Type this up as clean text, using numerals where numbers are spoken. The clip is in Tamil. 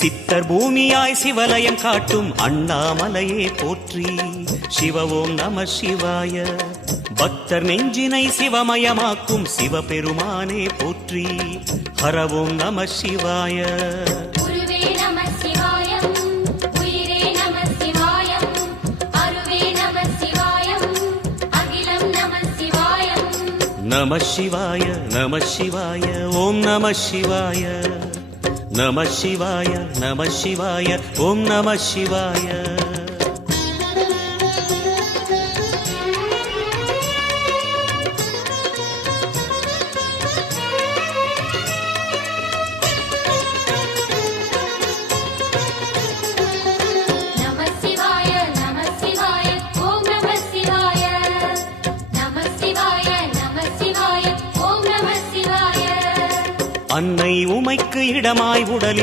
சித்தர் பூமியாய் சிவலயம் காட்டும் அண்ணாமலையே போற்றி. சிவ ஓம் நம சிவாய. பக்தர் நெஞ்சினை சிவமயமாக்கும் சிவபெருமானே போற்றி. ஹர ஓம் நம சிவாய. நம சிவாய நம சிவாய ஓம் நம சிவாய. நம சிவாய நம சிவாய ஓம் நம சிவாய. அன்னை உமைக்கு இடமாய் உடலில்